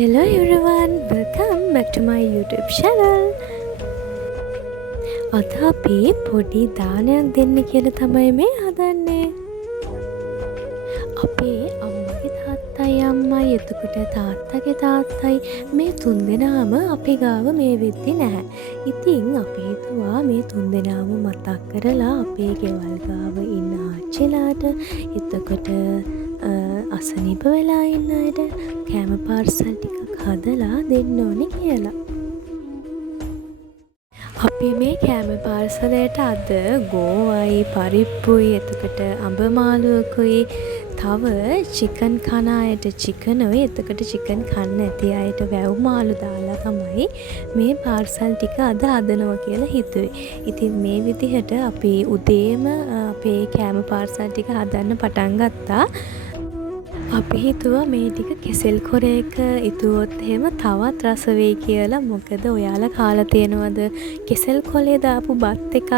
Hello everyone, welcome back to my YouTube channel. අද අපි පොඩි දානයක් දෙන්න කියලා තමයි මේ හදන්නේ. අපේ අම්මගේ තාත්තයි අම්මයි එතකොට තාත්තගේ තාත්තයි මේ තුන්දෙනාම අපි ගාව මේ වෙද්දි නැහැ. ඉතින් අපි හිතුවා මේ තුන්දෙනාම මතක් කරලා අපේ ගෙවල් ගාව ඉන්න ආච්චිලාට එතකොට අසනීප වෙලා ඉන්න අයට කෑම පාර්සල් ටිකක් හදලා දෙන්න ඕනේ කියලා. අපි මේ කෑම පාර්සලයට අද ගෝවයි පරිප්පුයි එතකොට අඹ මාළුවකුයි තව චිකන් කන අයට චිකනුයි එතකොට චිකන් කන්න නැති අයට වැව් මාළු දාලා තමයි මේ පාර්සල් ටික අද හදනවා කියලා හිතුවේ. ඉතින් මේ විදිහට අපි උදේම අපේ කෑම පාර්සල් ටික හදන්න පටන් ගත්තා. අපි හිතුවා මේ ටික කෙසෙල් කොරේක ඉතුවොත් එහෙම තවත් රස වෙයි කියලා. මොකද ඔයාලා කාලා තියෙනවද කෙසෙල් කොලේ දාපු බත් එකක්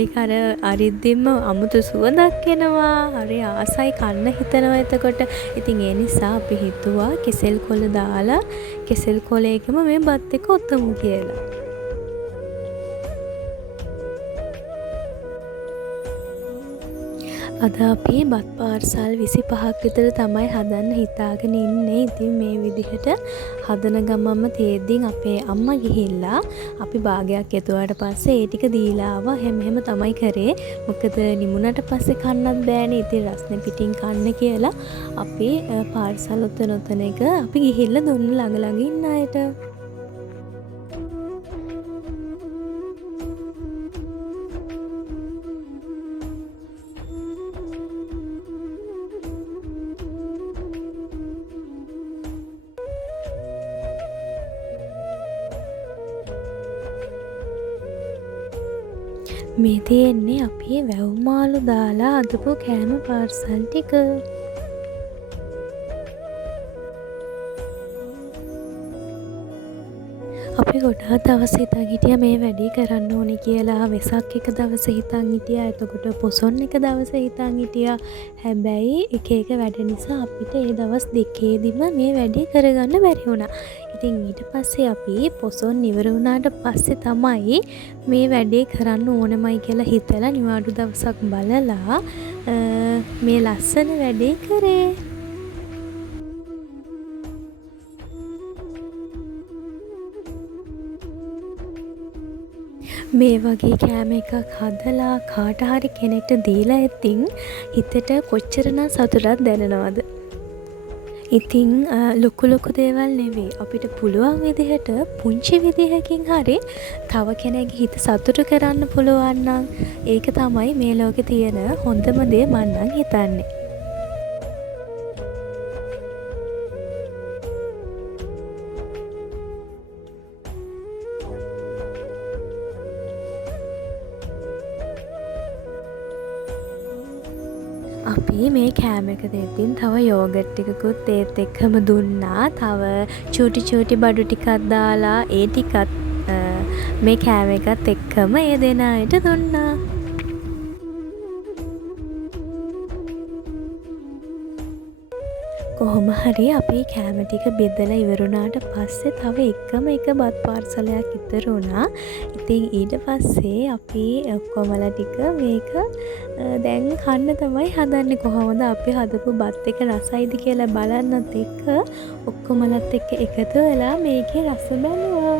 ඒක අර අරිද්දින්ම අමුතු සුවඳක් එනවා. හරි ආසයි කන්න හිතනවා එතකොට. ඉතින් ඒ නිසා අපි හිතුවා කෙසෙල් කොළ දාලා කෙසෙල් කොලේකම මේ බත් එක ඔතමු කියලා. අද අපි බත් පාර්සල් 25ක් විතර තමයි හදන්න හිතාගෙන ඉන්නේ. ඉතින් මේ විදිහට හදන ගමන්ම තේද්දින් අපේ අම්මා ගිහිල්ලා අපි භාගයක් එතුවාට පස්සේ ඒ ටික දීලා ආවා. එහෙම තමයි කරේ. මොකද නිමුණට පස්සේ කන්නත් බෑනේ. ඉතින් රස්නේ පිටින් කන්න කියලා අපි පාර්සල් ඔතන එක අපි ගිහිල්ලා දුන්න ළඟ ඉන්න අයට. මේ තියෙන්නේ අපි වැව් මාළු දාලා අදපු කෑම පාර්සල් ටික. අපි ගොඩාක් දවස් හිතන් හිටියා මේ වැඩේ කරන්න ඕනේ කියලා. වෙසක් එක දවස් හිතන් හිටියා. එතකොට පොසොන් එක දවස් හිතන් හිටියා. හැබැයි එක වැඩ නිසා අපිට ඒ දවස් දෙකේදීම මේ වැඩේ කරගන්න බැරි වුණා. ඉතින් ඊට පස්සේ අපි පොසොන් ඉවර වුණාට පස්සේ තමයි මේ වැඩේ කරන්න ඕනමයි කියලා හිතලා නිවාඩු දවසක් බලලා මේ ලස්සන වැඩේ කරේ. මේ වගේ කෑම එකක් හදලා කාට හරි කෙනෙක්ට දීලා ඉතින් හිතට කොච්චරනම් සතුටක් දැනෙනවද? ඉතින් ලොකු දේවල් නෙවෙයි. අපිට පුළුවන් විදිහට පුංචි විදිහකින් හරි තව කෙනෙක්ගේ හිත සතුට කරන්න පුළුවන් නම් ඒක තමයි මේ ලෝකේ තියෙන හොඳම දේ මම නම් හිතන්නේ. අපි මේ කෑම එක දෙද්දින් තව යෝගට් ටිකකුත් ඒත් එක්කම දුන්නා. තව චූටි බඩු ටිකක් දාලා ඒ ටිකත් මේ කෑම එකත් එක්කම ඒ දෙන අයට දුන්නා. කොහොම හරි අපි කෑම ටික බෙදලා ඉවරුණාට පස්සේ තව එක බත් පාර්සලයක් ඉතුරු වුණා. ඉතින් ඊට පස්සේ අපි ඔක්කොමලා ටික මේක දැන් කන්න තමයි හදන්නේ. කොහොමද අපි හදපු බත් එක රසයිද කියලා බලන්නත් එක්ක ඔක්කොමලත් එක්ක එකතු වෙලා මේකේ රස බලුවා.